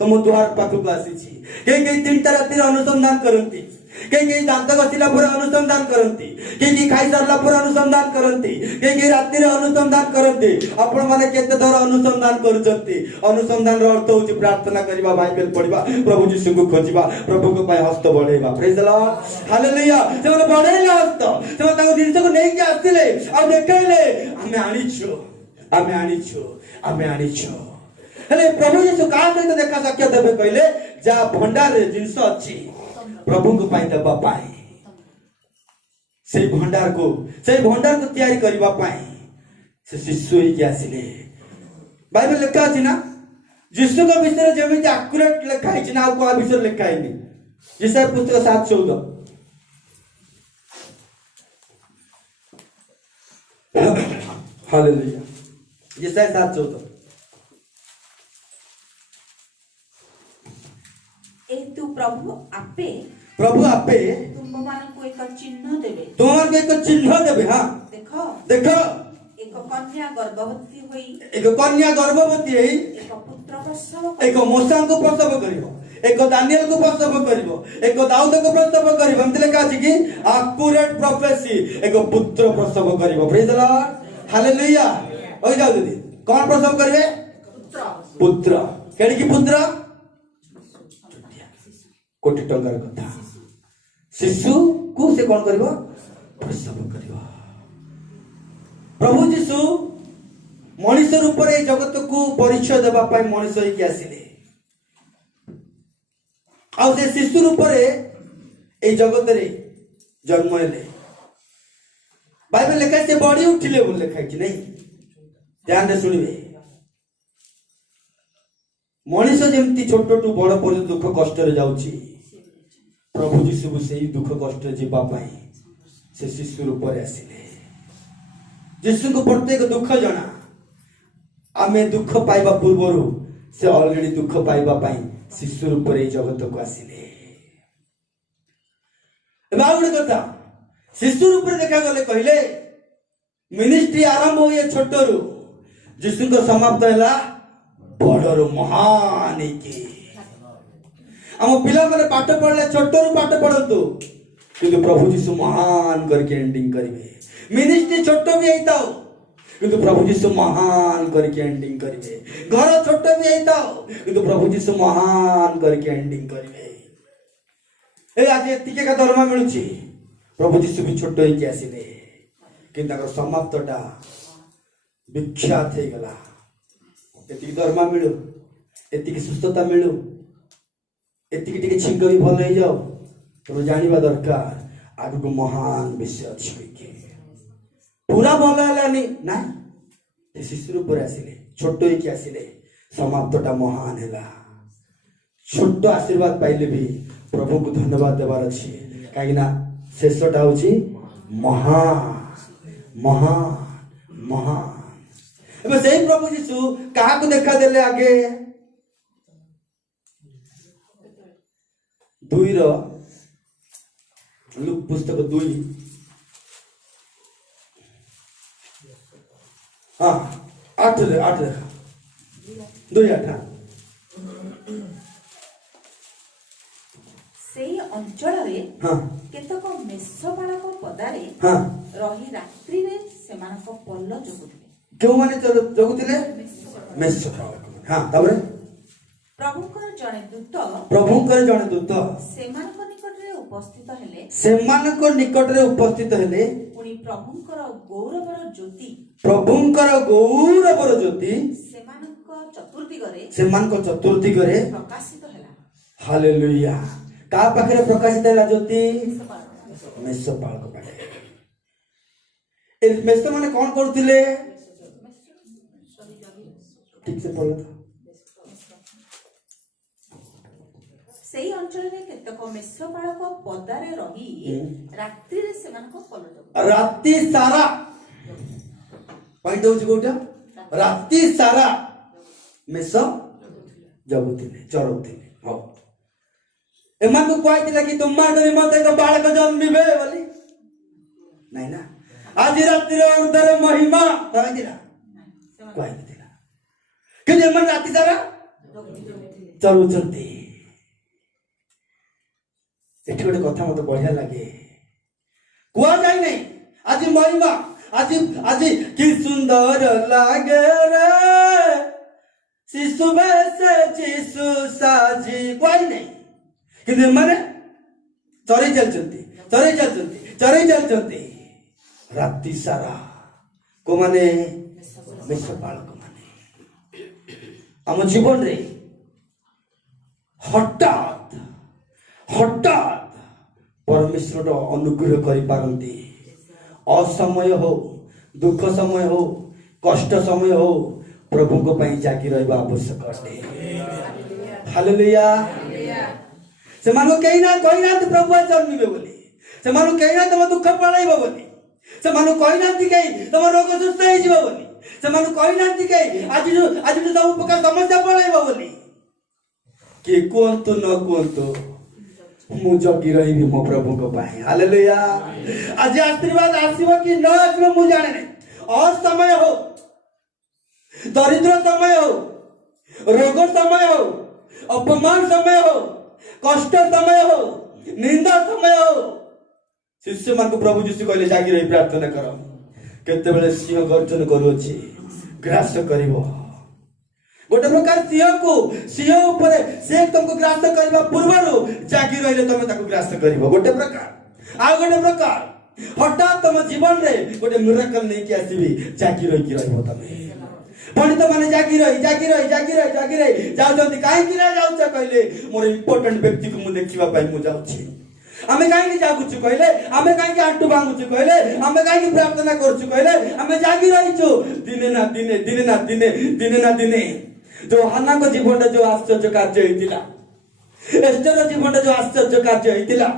तुम द्वार पाखक आसीछि के तीन रात्रि अनुसंधान करंती के दांत घसिला पर अनुसंधान करंती के खाई सरला पर अनुसंधान करंती के रात्रि अनुसंधान करंती आपण माने केते धर अनुसंधान करचंती अनुसंधान रो अर्थ होछि प्रार्थना करिबा बाइबल पढिबा प्रभु यीशु को खोजिबा प्रभु को पाए हस्त बढ़ेबा प्रेज द लॉर्ड हालेलुया से माने बढ़ेला हस्त से माने ताको जिंस को नै के आस्तिले आ देखैले हमें आनिछु हेले प्रभु यीशु का सहित देखा साक्ष्य देबे कहले जा भंडार रे जिंस अछि प्रभु को पाई दबा पाई से भंडार को तैयारी करबा पाई से शिशु ही के आसिले बाइबल लिखा अछि ना यीशु का विषय जेमिति एक्यूरेट लिखा है ना को विषय लिखा है नहीं जिसे पुस्तक 7:14 हालेलुया जिसे 7:14 तू प्रभु आपे तुम मान को एक चिन्ह देबे हां देखो एक कन्या गर्भवती होई एक पुत्र प्रसव एक मूसा को प्रसव करिवो एक दानियल को प्रसव करिवो एक दाऊद को प्रसव करिवो हमते लिखा अछि कि एक्यूरेट प्रोफेसी एक पुत्र प्रसव करिवो प्रेज द लॉर्ड हालेलुया ओइ जाऊ दीदी कौन प्रसव करिवे पुत्र केडी की पुत्र कोटी टंकार कथा शिशु को से कौन करिवो प्रसव करिवो प्रभु यीशु मनुष्य रूप रे जगत को परिचय देबा पाई मनुष्य ही के आसिले आ से शिशु रूप रे ए जगत रे जन्म ले बाइबल लिखा से बड़ी उठिले बोल लिखा कि नहीं ध्यान दे सुनिबे मनुष्य जेमती छोट टू बड़ पर दुख कष्ट रे जाउची प्रभु यीशु से दुख कष्ट जीवा पाई से शिशु रूप रे आसिले यीशु को प्रत्येक दुख जना आमे दुख पाइबा पूर्वरु से ऑलरेडी दुख पाइबा पाई शिशु रूप रे जगत को आसिले बाउड कथा शिशु रूप रे देखा गले कहले मिनिस्ट्री आरंभ होए छोटरू यीशु को समाप्त हैला बड़रो महान के हम पिला माने पाठ पढ़ले छोटरू पाठ पढ़ंतु किंतु प्रभु यीशु महान करके एंडिंग करिवे मिनिस्ट्री छोट भी हेताओ किंतु प्रभु यीशु महान करके एंडिंग करिवे घर छोट भी हेताओ किंतु प्रभु यीशु महान करके एंडिंग करिवे ए आज एतिके का दरमा मिलुची प्रभु यीशु भी छोट होई के आसीले किंतु अगर समाप्तटा विख्यात हे गला एतिके दरमा मिलु एतिके सुस्थता मिलु एतिके टिके छिंक भी भल हो जाओ तो जानिबा दरकार आगु को महान विषय अछि के पूरा भल हलानी ना शिशु रूप रे आसिले छोट होई के आसिले समाप्तटा महान हैला छोट आशीर्वाद पाइले भी प्रभु को धन्यवाद देवार अछि काहे ना शेषटा होछि महान महान महान एबे सेही प्रभु यीशु कहा को देखा देले आगे 2 रो लुक पुस्तक 2 हाँ 8 देखा 2:8 सेही ଅଞ୍ଚଳରେ हाँ କେତେକ ମେଷପାଳକ ପଦାରେ हाँ ରହି ରାତ୍ରିରେ ସେମାନଙ୍କ ପଲ ଜଗୁଥିଲେ। क्यों माने जगुतिले मेष पालक हाँ ताबरे ପ୍ରଭୁଙ୍କର ଜଣେ ଦୂତ प्रभुଙ୍କର ଜଣେ ଦୂତ ସେମାନଙ୍କ ନିକଟରେ ଉପସ୍ଥିତ ହେଲେ ସେମାନଙ୍କ ନିକଟରେ ଉପସ୍ଥିତ ହେଲେ ପୁଣି ପ୍ରଭୁଙ୍କର ଗୌରବର ଜ୍ୟୋତି ପ୍ରଭୁଙ୍କର ଗୌରବର ଜ୍ୟୋତି ସେମାନଙ୍କ ଚତୁର୍ଦିଗରେ ପ୍ରକାଶିତ ହେଲା। ହେଲା। ହାଲେଲୁୟା। କା ପାଖରେ ପ୍ରକାଶିତ ହେଲା ଜ୍ୟୋତି? ମେଷ ପାଳକ ପାଖରେ। ଏ ମେଷ ମାନେ କଣ କରୁଥିଲେ? ଠିକ ସେ ପଢ ତ। ସେଇ ଅଞ୍ଚଳରେ କେତେକ ମେଷପାଳକ ପଦାରେ ରହି ରାତ୍ରିରେ ସେମାନଙ୍କ ପଲ ଜଗୁଥିଲେ। ରାତି ସାରା ପଏଣ୍ଟ ହଉଛି କୋଉଟା? ରାତି ସାରା ମେଷ ଜଗୁଥିଲେ ଚରୁଥିଲେ। ହଉ ଏମାନଙ୍କୁ କୁହାଯାଇଥିଲା କି ତୁମମାନଙ୍କ ନିମନ୍ତେ ଏକ ବାଳକ ଜନ୍ମିବେ ବୋଲି? ନାଇଁ ନା, ଆଜି ରାତିର ଉର୍ଦ୍ଧର ମହିମା କୁହାଯାଇଥିଲା କୁହାଯାଇଥିଲା। କିନ୍ତୁ ଏମାନେ ରାତି ସାରା ଚରୁଛନ୍ତି। ଏଠି ଗୋଟେ କଥା ମତେ ବଢିଆ ଲାଗେ, କୁହାଯାଇ ନାହିଁ ଆଜି ମହିମା, ଆଜି ଆଜି କି ସୁନ୍ଦର ଲାଗେ ରେ ଶିଶୁ ବେଶେ ଯିଶୁ ସାଜି, କୁହାଯାଇ ନାହିଁ। କିନ୍ତୁ ଏମାନେ ଚରେଇ ଚାଲିଛନ୍ତି ଚରେଇ ଚାଲିଛନ୍ତି ଚରେଇ ଚାଲିଛନ୍ତି ରାତି ସାରା। କୋଉମାନେ? ମେଷ ପାଳକ ମାନେ। ଆମ ଜୀବନରେ ହଠାତ୍ ହଠାତ୍ ପରମେଶ୍ୱର ଅନୁଗ୍ରହ କରିପାରନ୍ତି। ଅସମୟ ହଉ, ଦୁଃଖ ସମୟ ହଉ, କଷ୍ଟ ସମୟ ହଉ, ପ୍ରଭୁଙ୍କ ପାଇଁ ଜାଗି ରହିବା ଆବଶ୍ୟକ ଅଟେ। ହାଲେଲୁୟା। ସେମାନଙ୍କୁ କେହି ନା କହିନାହାନ୍ତି ପ୍ରଭୁ ଆଜି ଜନ୍ମିବେ ବୋଲି। ସେମାନଙ୍କୁ କେହି ନା ତମ ଦୁଃଖ ପଳାଇବ ବୋଲି। ସେମାନଙ୍କୁ କହିନାହାନ୍ତି କେହି ତମ ରୋଗ ସୁସ୍ଥ ହେଇଯିବ ବୋଲି। ସେମାନଙ୍କୁ କହିନାହାନ୍ତି କେହି ଆଜି ସବୁ ପ୍ରକାର ସମସ୍ୟା ପଳାଇବ ବୋଲି। କିଏ କୁହନ୍ତୁ ନ କୁହନ୍ତୁ, ମୁଁ ଜଗି ରହିବି ମୋ ପ୍ରଭୁଙ୍କ ପାଇଁ। ହାଲେଲୁୟା। ଆଜି ଆଶୀର୍ବାଦ ଆସିବ କି ନ ଆସିବ ମୁଁ ଜାଣେ ନାହିଁ। ଅସମୟ ହଉ, ଦରିଦ୍ର ସମୟ ହଉ, ରୋଗ ସମୟ ହଉ, ଅପମାନ ସମୟ ହଉ, କଷ୍ଟ ସମୟ ହଉ, ନିନ୍ଦା ସମୟ ହଉ, ଶିଷ୍ୟମାନଙ୍କୁ ପ୍ରଭୁ ଯୀଶୁ କହିଲେ ଜାଗି ରହି ପ୍ରାର୍ଥନା କର, କେତେବେଳେ ସିଂହ ଗର୍ଜନ କରୁଅଛି, ଗ୍ରାସ କରିବ। ଗୋଟେ ପ୍ରକାର ସିଂହ ଉପରେ ସେ ତମକୁ ଗ୍ରାସ କରିବା ପୂର୍ବରୁ ଜାଗି ରହିଲେ ତମେ ତାକୁ ଗ୍ରାସ କରିବ। ଗୋଟେ ପ୍ରକାର। ଆଉ ଗୋଟେ ପ୍ରକାର, ହଠାତ୍ ତମ ଜୀବନରେ ଗୋଟେ ମିରାକଲ ନେଇକି ଆସିବି, ଜାଗି ରହିକି ରହିବ ତମେ। ପଣ୍ଡିତ ମାନେ ଜାଗି ରହି ଯାଉଛନ୍ତି। କାହିଁକି ନା ଯାଉଛ କହିଲେ? ମୋର ଇମ୍ପୋର୍ଟାଣ୍ଟ ବ୍ୟକ୍ତିକୁ ମୁଁ ଦେଖିବା ପାଇଁ ମୁଁ ଯାଉଛି। ଆମେ କାହିଁକି ଯାଗୁଛୁ କହିଲେ? ଆମେ କାହିଁକି ଆଣ୍ଠୁ ଭାଙ୍ଗୁଛୁ କହିଲେ? ଆମେ କାହିଁକି ପ୍ରାର୍ଥନା କରୁଛୁ କହିଲେ? ଆମେ ଜାଗି ରହିଛୁ। ଦିନେ ନା ଦିନେ ଯୋଉ ହାନାଙ୍କ ଜୀବନରେ ଯୋଉ ଆଶ୍ଚର୍ଯ୍ୟ କାର୍ଯ୍ୟ ହେଇଥିଲା, ଏଷ୍ଟର ଜୀବନରେ ଯୋଉ ଆଶ୍ଚର୍ଯ୍ୟ କାର୍ଯ୍ୟ ହେଇଥିଲା,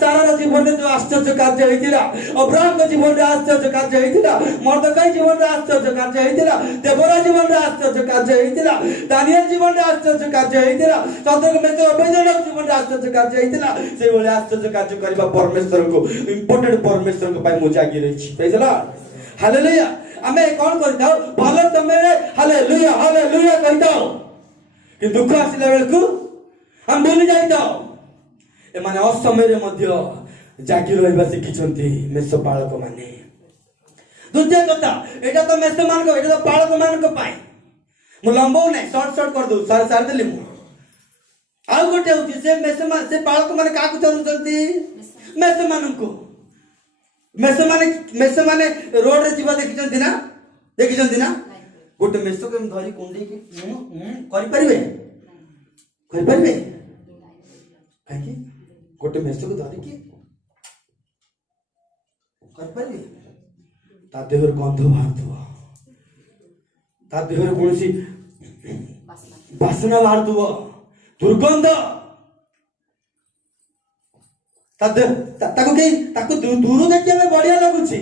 ସାରାର ଜୀବନରେ ଯୋଉ ଆଶ୍ଚର୍ଯ୍ୟ କାର୍ଯ୍ୟ ହେଇଥିଲା, ଅବ୍ରାହମଙ୍କ ଜୀବନରେ ଆଶ୍ଚର୍ଯ୍ୟ କାର୍ଯ୍ୟ ହେଇଥିଲା, ମର୍ଦ୍ଦକାଇ ଜୀବନରେ ଆଶ୍ଚର୍ଯ୍ୟ କାର୍ଯ୍ୟ ହେଇଥିଲା, ଦେବରା ଜୀବନରେ ଆଶ୍ଚର୍ଯ୍ୟ କାର୍ଯ୍ୟ ହେଇଥିଲା, ଦାନିଏଲ ଜୀବନରେ ଆଶ୍ଚର୍ଯ୍ୟ କାର୍ଯ୍ୟ ହେଇଥିଲା, ଚନ୍ଦ୍ରକ ମେଷ ଅଭେଜନକ ଜୀବନରେ ଆଶ୍ଚର୍ଯ୍ୟ କାର୍ଯ୍ୟ ହେଇଥିଲା। ସେଇଭଳି ଆଶ୍ଚର୍ଯ୍ୟ କାର୍ଯ୍ୟ କରିବା ପରମେଶ୍ୱରଙ୍କୁ, ଇମ୍ପୋର୍ଟାଣ୍ଟ ପରମେଶ୍ୱରଙ୍କ ପାଇଁ ମୁଁ ଜାଗି ରହିଛି। ପ୍ରେଜ୍ ଦ ଲର୍ଡ। ହାଲେଲୁୟା। ଆମେ କଣ କରିଥାଉ? ଭଲ ସମୟରେ ହାଲେଲୁୟା ହାଲେଲୁୟା କହିଥାଉ, କିନ୍ତୁ ଦୁଃଖ ଆସିଲା ବେଳକୁ ଆମେ ଭୁଲି ଯାଇଥାଉ। ଏମାନେ ଅସମୟରେ ମଧ୍ୟ ଜାଗି ରହିବା ଶିଖିଛନ୍ତି ମେଷ ପାଳକ ମାନେ। ଦ୍ୱିତୀୟ କଥା, ଏଇଟା ତ ମେଷ ମାନଙ୍କ, ଏଇଟା ତ ପାଳକ ମାନଙ୍କ ପାଇଁ। ମୁଁ ଲମ୍ବଉ ନାହିଁ, ସର୍ଟ କରିଦଉ, ସାରିଦେଲି ମୁଁ। ଆଉ ଗୋଟେ ହଉଛି ସେ ପାଳକ ମାନେ କାହାକୁ ଚରୁଛନ୍ତି? ମେଷ ମାନଙ୍କୁ। ମେଷ ମାନେ ରୋଡରେ ଯିବା ଦେଖିଛନ୍ତି ନା? ଗୋଟେ ମେଷକୁ ଧରି କୁଣ୍ଡେଇକି କରିପାରିବେ? କାହିଁକି? ଗୋଟେ ମେଷକୁ ଧରିକି କରିପାରିବେ? ତା ଦେହରୁ ଗନ୍ଧ ବାହାରୁଥିବ, ତା ଦେହରୁ କୌଣସି ବାସନା ବାହାରୁଥିବ, ଦୁର୍ଗନ୍ଧ। ତାକୁ ଦୂର ଦେଖି ଆମେ ବଢିଆ ଲାଗୁଛି,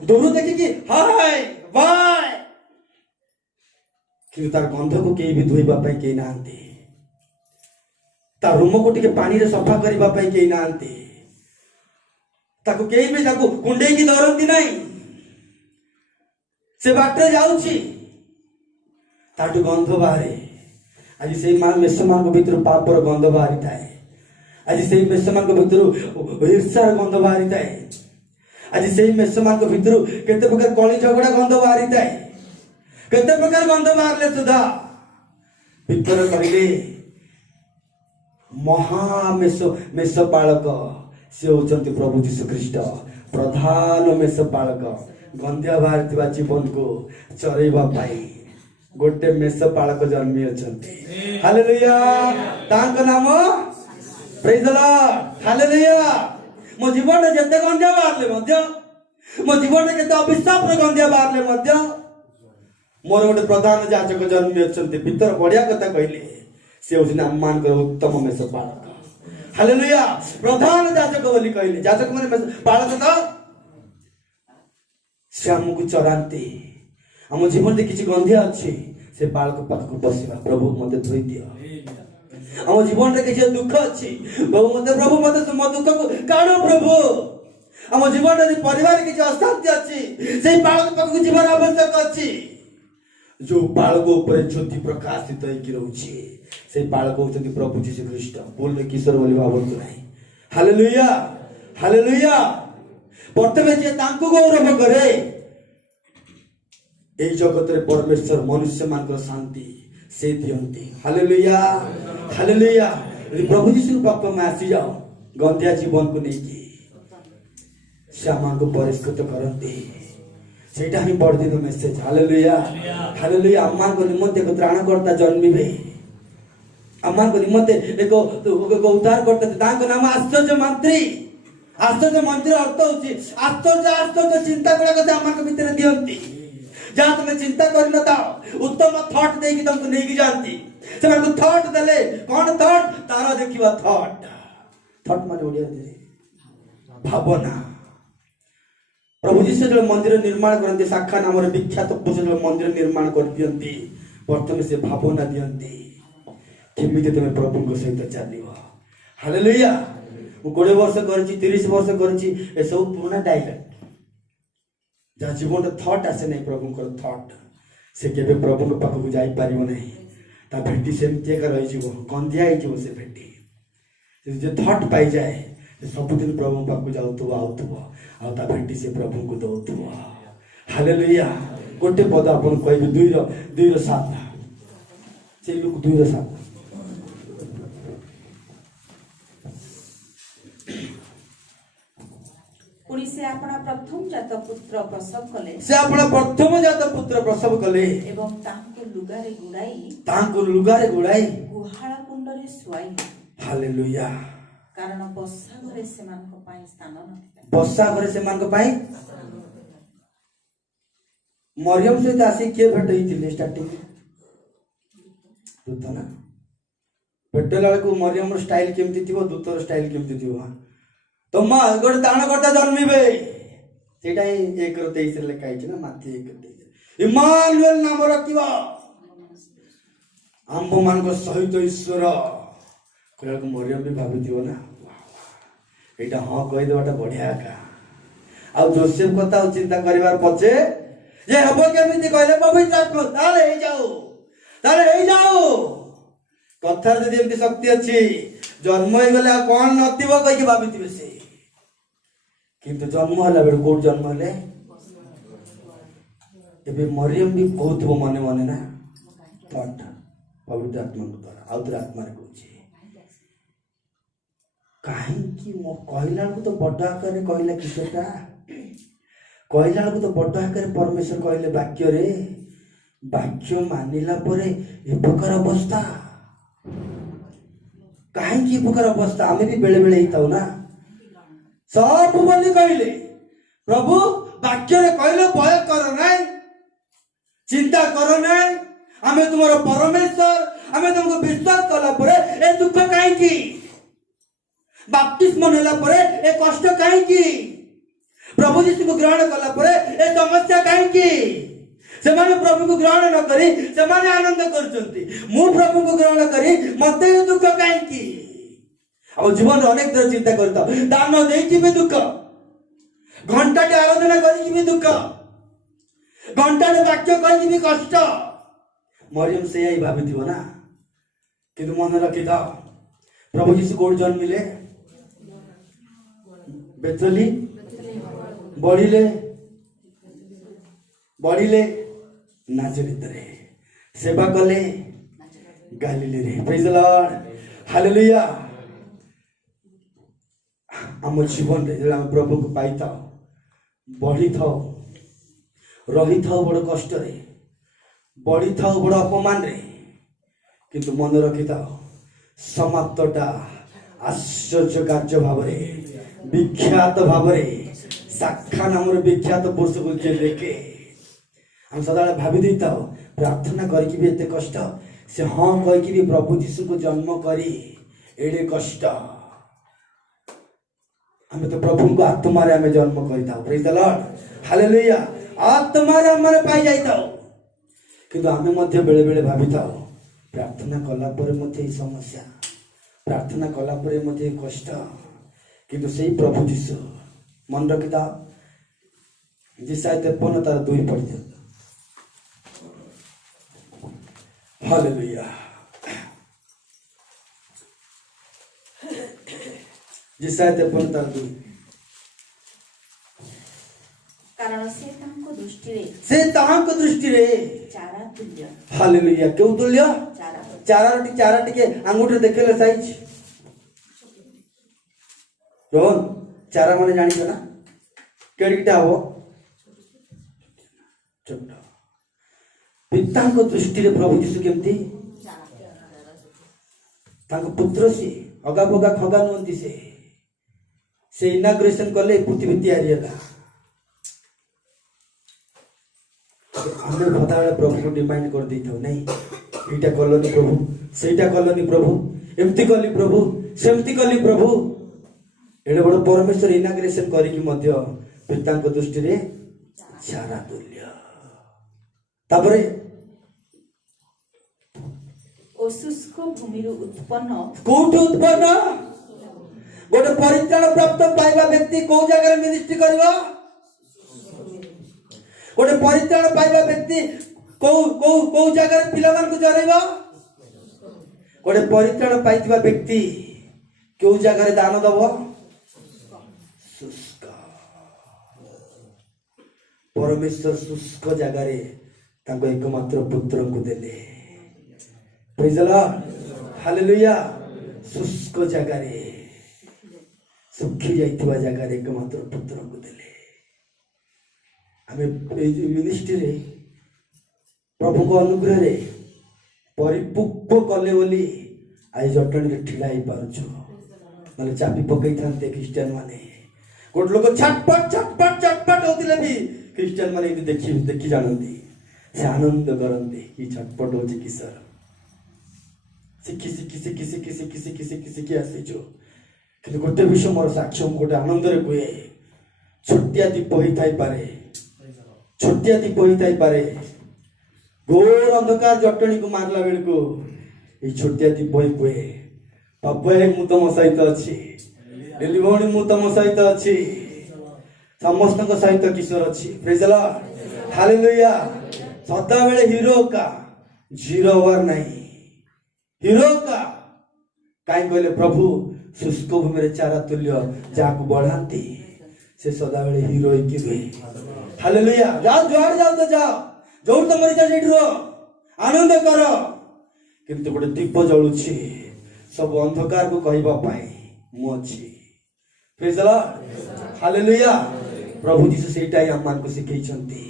ଦୂର ଦେଖିକି ହାୟ ବାୟ, କିନ୍ତୁ ତାର ଗନ୍ଧକୁ କେହି ବି ଧୋଇବା ପାଇଁ କେହି ନାହାନ୍ତି। ତା ରୁମକୁ ଟିକେ ପାଣିରେ ସଫା କରିବା ପାଇଁ କେହି ନାହାନ୍ତି। ତାକୁ କେହି ବି ତାକୁ କୁଣ୍ଡେଇକି ଧରନ୍ତି ନାହିଁ। ସେ ବାଟରେ ଯାଉଛି, ତାଠୁ ଗନ୍ଧ ବାହାରେ। ଆଜି ସେଇ ମେଷ ମାନଙ୍କ ଭିତରୁ ପାପର ଗନ୍ଧ ବାହାରିଥାଏ। आज से मेष मान भितर ईर्षार गंध बाहरी थाए। आज से मेष मान भितर केते प्रकार कली झगड़ा गंध बाहरी थाए। केते प्रकार गंध बाहरले सुधा पितर कहले महामेष मेषपालक से होचंती प्रभु यीशु ख्रीष्ट प्रधान मेषपालक गंध्या बाहर जीवन को चरैबा पाई गोटे मेषपालक जन्मी अछंती। हालेलुया तांको नाम प्रेज द लॉर्ड। हालेलुया मो जीवन रे जते गंध्या बाहरले मध्य मो जीवन रे जते अभिशाप रे गंध्या बाहरले मध्य मोर गोटे प्रधान याजक जन्मी अछंती। पितर बढ़िया कथा कहले से होछि नाम मान कर उत्तम मेषपालक। हालेलुया प्रधान याजक बोली कहले याजक माने पालक तो से हमको चरांती हम जीवन रे किछि गंध्या अछि से पालक पाखक बसिबा प्रभु मते धोई दियो। हम जीवन रे किछि दुख अछि प्रभु मते मो दुख को काढो प्रभु। हम जीवन रे परिवार किछि अशांति अछि से पालक पाखक जीवन आवश्यक अछि। जो बालक ऊपर ज्योति प्रकाशित होइकी रहउछि से बालक होउछन्ति प्रभु यीशु ख्रीष्ट। बोलले किशोर बोली भाबंतु नाही। हालेलुया हालेलुया प्रथमे जे तांको गौरव करे ए जगत रे परमेश्वर मनुष्य मानकर शांति से दियंती। हालेलुया हालेलुया प्रभु यीशु पाप में आसी जाओ गंध्या जीवन को नेकी श्यामा को परिष्कृत करंती सेटा ही बड़ दिन मेसेज। हालेलुया हालेलुया अम्मा को निमंते को त्राणकर्ता जन्मिबे। अम्मा को निमंते एक उद्धार करते तांको नाम आश्चर्य मंत्री। आश्चर्य मंत्री अर्थ होची आश्चर्य आश्चर्य चिंता करा के अम्मा को भीतर दियंती जहां तुम चिंता कर न ताओ उत्तम थॉट देकी तुमको नेकी जानती से को थॉट देले कौन थॉट तारा देखिबा थॉट थॉट माने ओडिया दे भावना। प्रभु यीशु जो मंदिर निर्माण करते शाखा नाम विख्यात पुरुष जो मंदिर निर्माण कर दियंती प्रथम से भावना दियंती केमिति तुम प्रभु को सहित चलिबो। हालेलुया मु 20 वर्ष करछि 30 वर्ष करछि ए सब पुराना डायलॉग जा जीवन रे थॉट आसे नहीं प्रभु को थॉट से केबे प्रभु को पाखु जाई पारिबो नहीं ता भेटी सेमते कर रहि जीवो गंधिया ही जीवो से भेटी जे थॉट पाई जाए सब दिन प्रभु पाखु जाउतबो आउतबो आ ता भेटी से प्रभु को दउतबो। हालेलुया गोटे पद आपन कहबे 2 रो 7 से लोक 2 रो 7 पुणी से अपना प्रथम जात पुत्र प्रसव कले से अपना प्रथम जात पुत्र प्रसव कले एवं तांको लुगारे गुड़ाई गुहाळ कुंडरे सुआई। हालेलुया कारण बसा घरे सेमानक पाई स्थान नथिला। बसा घरे सेमानक पाई मरियम सहित आसी के भेट होइतिले स्टार्टिंग दूत ना भेटला को मरियम स्टाइल केमति थिबो दूतर स्टाइल केमति थिबो तो मां गोटे दान करता जन्मिबे सेटा ही 1:23 रे लिखा है ना माथि 1:23 इमानुएल नाम रखिबा आंब मान को सहित ईश्वर कोला को मरियम भी भाबिथिबो ना एटा हां कहि देबाटा बढ़िया का आ जोसेफ कथा चिंता करिवार पछे जे हबो केमिति कहले पवित्र आत्मा ताले हे जाओ कथा जदि एमती शक्ति अछि जन्म हो गले कोन नथिबो कहि के भाबिथिबे से किंतु जन्म हला बेर कोड जन्म हले एबे मरियम भी बहुत हो मने मने ना थॉट पवित्र आत्मा को द्वारा आउतर आत्मा रे कोछि काहे कि मो कहला को तो बड़ा करे कहला किछटा कहला को तो बड़ा करे परमेश्वर कहले वाक्य रे वाक्य मानिला परे ए प्रकार अवस्था काहे कि प्रकार अवस्था हमें भी बेले बेले हिताउ ना सब बोली कहले प्रभु वाक्य रे कहले भय कर नै चिंता कर नै हमें तुम्हारा परमेश्वर हमें तुमको विश्वास कला परे ए दुख काहे की बपतिस्मा नेला परे ए कष्ट काहे की प्रभु यीशु को ग्रहण कला परे ए समस्या काहे की से माने प्रभु को ग्रहण न करी से माने आनंद करचंती मु प्रभु को ग्रहण करी मते दुख काहे की अब जीवन अनेक तरह चिंता करता दान देई कि भी दुख घंटा के आराधना करी कि भी दुख घंटा के वाक्य करी कि भी कष्ट मरियम से यही भाबिथिबो ना किंतु मन रखि था प्रभु यीशु कोड जन्मिले बेथली बढ़िले बढ़िले नाजरेथ रे सेवा कले गालिले रे प्रेज द लॉर्ड हालेलुया आम जीवन रे आम प्रभु को पाई था बढ़ी था रही था बड़ कष्ट रे बढ़ी था बड़ अपमान रे किंतु मन रखी था समाप्तटा आश्चर्य कार्य भाव रे विख्यात भाव रे शाखा नाम विख्यात पुरुष को जे लेके हम सदा भावी देता प्रार्थना करके भी एते कष्ट से हाँ कह भी प्रभु जीशु को जन्म करी एडे कष्ट हमें तो प्रभु को आत्मा रे हमें जन्म करता प्रेज द लॉर्ड हालेलुया आत्मा रे हमारे पाई जाइता किंतु हमें मध्य बेले बेले भाविता प्रार्थना कला पर मध्य समस्या प्रार्थना कला पर मध्य कष्ट किंतु सही प्रभु जीशु मन रखिता जिसाय 53 तार 2 पढ़ दिया हालेलुया जिसाय 53 तार 2 कारण से तांको दृष्टि रे चारा तुल्य हालेलुया क्यों तुल्य चारा टिके अंगूठे देखेले साइज रोहन चारा माने जानी ना केड़ीटा हो छोटा पिता को दृष्टि रे प्रभु यीशु केमती तांको पुत्र से अगा बगा खगा नोंती से इनाग्रेशन कले पृथ्वी तैयारी होला हमें पता प्रभु को डिमांड कर दी था नहीं एटा कलनी प्रभु सेटा कलनी प्रभु एमती कली प्रभु सेमती कली प्रभु एडे बड़ परमेश्वर इनाग्रेशन करी कि मध्य पिता को दृष्टि रे चारा तुल्य तापरे शुष्क भूमि उत्पन्न कोठ उत्पन्न गोटे परित्राण प्राप्त पाइबा व्यक्ति को जगह मिनिस्ट्री करबो गोटे परित्राण पाइबा व्यक्ति को जगह पिलामान को जरैबो गोटे परित्राण पाइतिबा व्यक्ति क्यों जगह दान दबो शुष्क परमेश्वर शुष्क जगह रे ताको एकमात्र पुत्र को देले प्रेज द लॉर्ड हालेलुया शुष्क जगह रे सुखी जाइतिबा जगह रे एकमात्र पुत्र को देले हमें मिनिस्ट्री रे प्रभु को अनुग्रह रे परिपक्व कले बोली आज जटणी रे ठिला ही पारुछु नले चापी पकई थांते क्रिश्चियन माने गोट लोक छटपट होतिले भी क्रिश्चियन माने देखि जानंती से आनंद करंती कि छटपट होची किसर सिखी आसीचो कि गोटे विषय मोर साक्ष्य गोटे आनंद रे कुए छोटिया दीप होई थाई पारे घोर अंधकार जटणी को मारला बेल को ये छोटिया दीप होई कुए बाबा मु तुम सहित अच्छी लिली भौणी मु तुम सहित अच्छी समस्त सहित किशोर अच्छी प्रेज द लॉर्ड हालेलुया सदा बेले हीरो का जीरो ओवर नहीं हीरो का काई कहले प्रभु शुष्क भूमि रे चारा तुल्य जाको बढ़ाती से सदा बेले हीरो की रुए हालेलुया जाओ जुआड़ जाओ तो जाओ जो तुम सेठी रो आनंद कर किंतु गोटे दीप जलुछि सब अंधकार को कहबा पाई मु अछि praise the Lord hallelujah Prabhu Jesus सेटा हम मान को सिखै छंती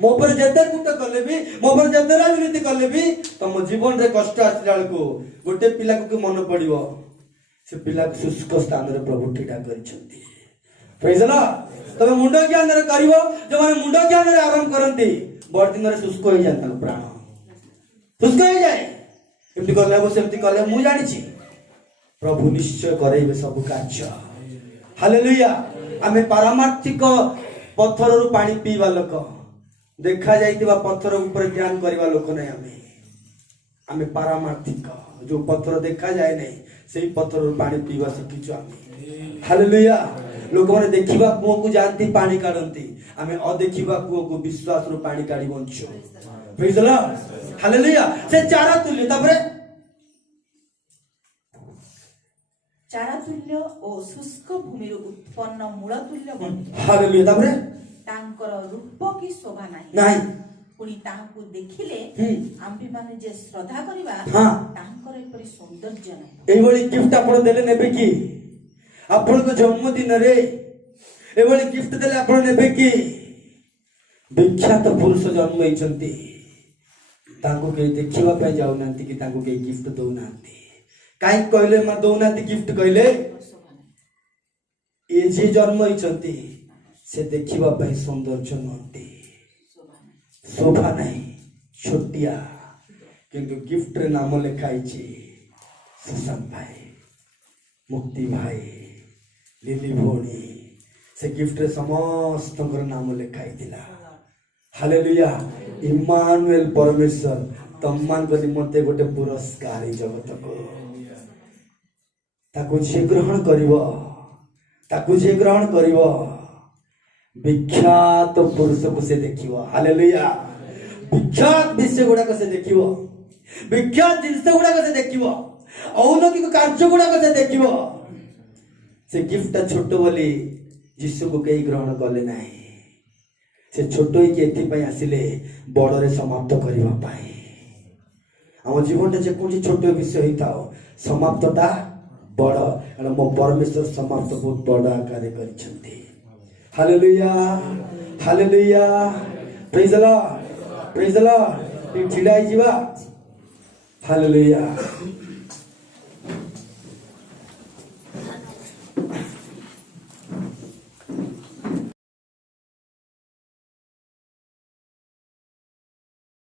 मो पर जते कुट कले भी मो पर जते राजनीति कले भी तम जीवन रे कष्ट आसिला को गोटे पिला को मन पड़िबो से पिला को शुष्क स्थान रे प्रभु ठिडा करि छंती प्रेज द लॉर्ड तमे मुंडो ज्ञान रे करिवो जो माने मुंडो ज्ञान रे आरंभ करंती बड़ दिन रे शुष्क हो जाता प्राण शुष्क हो जाए एमती कले वो सेमती कले मु जानि छी प्रभु निश्चय करेबे सब कार्य हालेलुया आमे पारमार्थिक पत्थर रु पानी पीवा लोक देखा जाइतिबा पत्थर ऊपर ध्यान करवा लोक नहीं आमे पारमार्थिक जो पत्थर देखा जाए नहीं सेही पत्थर रु पानी पीवा शिखिछु आमे हालेलुया लोक माने देखिबा कुओ को जानती पानी काढंती आमे अदेखिबा कुओ को विश्वास रु पानी काढी बंचो प्रेज द लॉर्ड हालेलुया से चारा तुल्य तबरे ଚାରାତୁଲ୍ୟ ଓ ଶୁଷ୍କ ଭୂମିରୁ ଉତ୍ପନ୍ନ ମୂଳତୁଲ୍ୟ ବନ୍ଧୁ ହାଲେଲୁୟା ତାପରେ ତାଙ୍କର ରୂପ କି ଶୋଭା ନାହିଁ ନାହିଁ ପୁଣି ତାହାକୁ ଦେଖିଲେ ହୁଁ। ଆମ୍ଭେମାନେ ଯେ ଶ୍ରଦ୍ଧା କରିବା ହଁ। ତାଙ୍କର ଏପରି ସୌନ୍ଦର୍ଯ୍ୟ ନାହିଁ। ଏଇଭଳି ଗିଫ୍ଟ ଆପଣ ଦେଲେ ନେବେ କି? ଆପଣଙ୍କ ଜନ୍ମଦିନରେ ଏଭଳି ଗିଫ୍ଟ ଦେଲେ ଆପଣ ନେବେ କି? ବିଖ୍ୟାତ ପୁରୁଷ ଜନ୍ମ ହେଇଛନ୍ତି, ତାଙ୍କୁ କେହି ଦେଖିବା ପାଇଁ ଯାଉନାହାନ୍ତି କି ତାଙ୍କୁ କେହି ଗିଫ୍ଟ ଦଉନାହାନ୍ତି। କାହିଁକି କହିଲେ ଦଉନାହାନ୍ତି ଗିଫ୍ଟ କହିଲେ? ଶୋଭା ନାହିଁ। ଏ ଯିଏ ଜନ୍ମ ହେଇଛନ୍ତି ସେ ଦେଖିବା ପାଇଁ ସୌନ୍ଦର୍ଯ୍ୟ ନୁହନ୍ତି, ଶୋଭା ନାହିଁ। ଶୋଭା ନାହିଁ, ଛୋଟିଆ। କିନ୍ତୁ ଗିଫ୍ଟରେ ନାମ ଲେଖା ହେଇଛି ସୁଶାନ୍ତ ଭାଇ, ମୁକ୍ତି ଭାଇ, ଲିଲି ଭଉଣୀ। ସେ ଗିଫ୍ଟରେ ସମସ୍ତଙ୍କର ନାମ ଲେଖା ହେଇଥିଲା। ହାଲେଲୁୟା। ଇମାନୁଏଲ ପରମେଶ୍ୱର ତମମାନଙ୍କ ନିମନ୍ତେ ଗୋଟେ ପୁରସ୍କାର ଏଇ ଜଗତକୁ। ତାକୁ ଯିଏ ଗ୍ରହଣ କରିବ, ତାକୁ ଯିଏ ଗ୍ରହଣ କରିବ, ବିଖ୍ୟାତ ପୁରୁଷକୁ ସେ ଦେଖିବ। ହାଲେଲୁୟା। ବିଖ୍ୟାତ ବିଷୟ ଗୁଡାକ ସେ ଦେଖିବ, ବିଖ୍ୟାତ ଜିନିଷ ଗୁଡାକ ସେ ଦେଖିବ, ଅଲୌକିକ କାର୍ଯ୍ୟ ଗୁଡାକ ସେ ଦେଖିବ। ସେ ଗିଫ୍ଟଟା ଛୋଟ ବୋଲି ଯୀଶୁକୁ କେହି ଗ୍ରହଣ କଲେ ନାହିଁ। ସେ ଛୋଟ ହେଇକି ଏଥିପାଇଁ ଆସିଲେ ବଡରେ ସମାପ୍ତ କରିବା ପାଇଁ। ଆମ ଜୀବନଟା ଯେକୌଣସି ଛୋଟ ବିଷୟ ହେଇଥାଉ, ସମାପ୍ତଟା ବଡ। କାରଣ ମୋ ପରମେଶ୍ୱର ସମାପ୍ତ ବହୁତ ବଡ ଆକାରରେ କରିଛନ୍ତି। ହାଲେଲୁୟା, ହାଲେଲୁୟା, ପ୍ରେଜ୍ ଦ ଲର୍ଡ, ପ୍ରେଜ୍ ଦ ଲର୍ଡ। ଛିଡା ହେଇଯିବା। ହାଲେଲୁୟା।